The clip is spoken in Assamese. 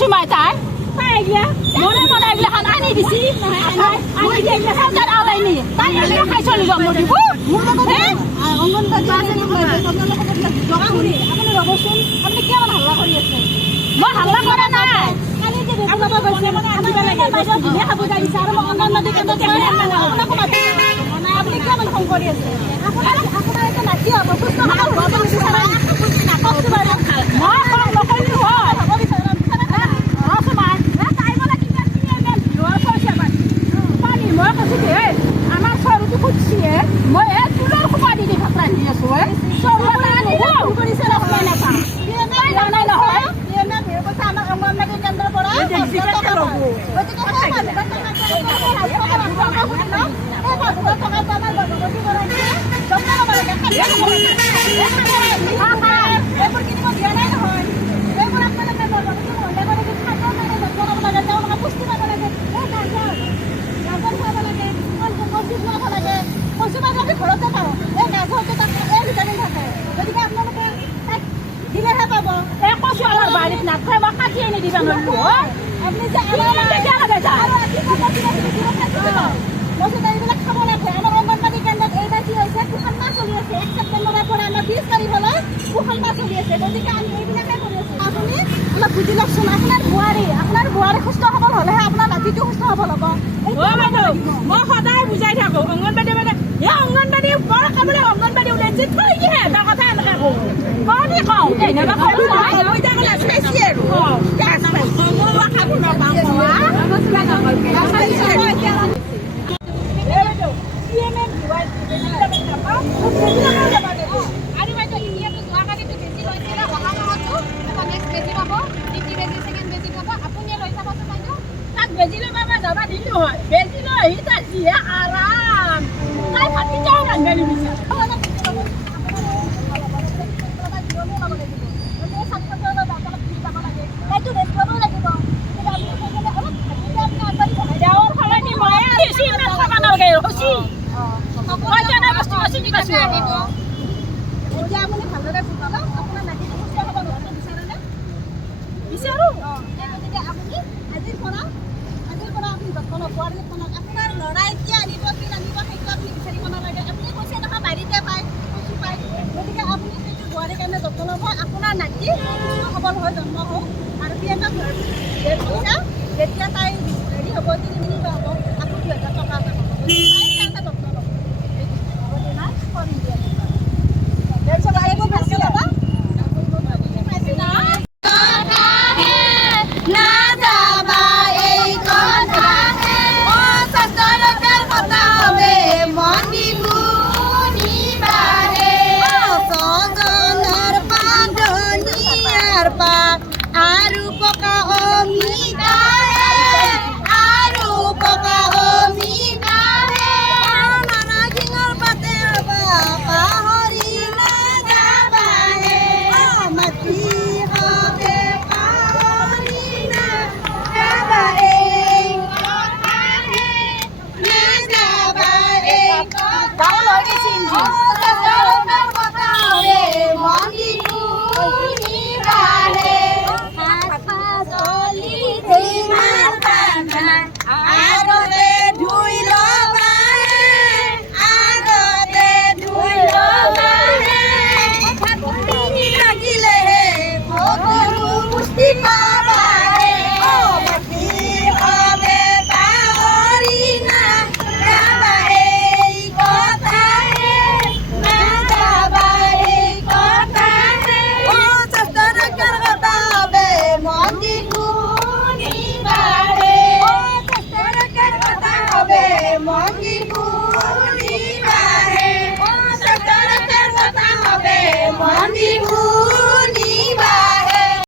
Sumai tai, mai dia. Mana mana dia kan ani di sini. Ani dia dia saja ada ini. Tai ini kai soli jom di bu. Eh? Ongon ka dia ni boleh. Ongon lo ko boleh. Jokuri. Apne robosun. Apne kya mana halla kori ase? Ma halla kora na. Kali je de baba bose mana ani bala ke baja dia habu dari sara ma ongon na deke to kya mana apna ko mati. Apne kya mana hong kori ase? Apna eta nachi abo kusto ma baba ni sara. Nakok tu bara. Ma ko lo ko ni ho. আমার সরুটি খুঁজছি মই তুলোর কুপাদি দি ভাত রান্ধি আছো সরুটা আনি কৰিছে ৰখাই নাপাম নাই জানাই নহয় এনে ভিৰ কথা আমাক অঙ্গনবাড়ী কেন্দ্ৰৰ পৰা গতিকে বাড়িত নাথাকে বা কাটিয়ে নি দিবা নলু আপনি যে আমার টাকা লাগা যায় বসে এইবিলাক খাব লাগে আমার অঙ্গনবাড়ী কেন্দ্ৰত এইটা কি হৈছে কুখান মাছ চলি আছে 1 সেপ্টেম্বৰৰ পৰা আমাৰ 20 তাৰিখলৈ কুখান মাছ চলি আছে গতিকে আমি এইবিলাকে কৰি আছো আপুনি অলপ বুজি লওকচোন আপোনাৰ বুঢ়াৰী সুস্থ সবল হ'লেহে আপোনাৰ নাতিটো সুস্থ সবল হ'ব মই সদায় বুজাই থাকো অঙ্গনবাড়ী মানে অঙ্গনবাড়ী বৰ কামলে অঙ্গনবাড়ী ওলাই যে থৈ দিয়ে এটা কথা এনেকৈ কওঁ কওঁ এনেকৈ আপোনাৰ নাতি সবল হৈ জন্ম হওক আৰু যেতিয়া তাই হেৰি হ'ব 3 মিনিট হ'ব আকৌ 2000 টকা পাব Mandi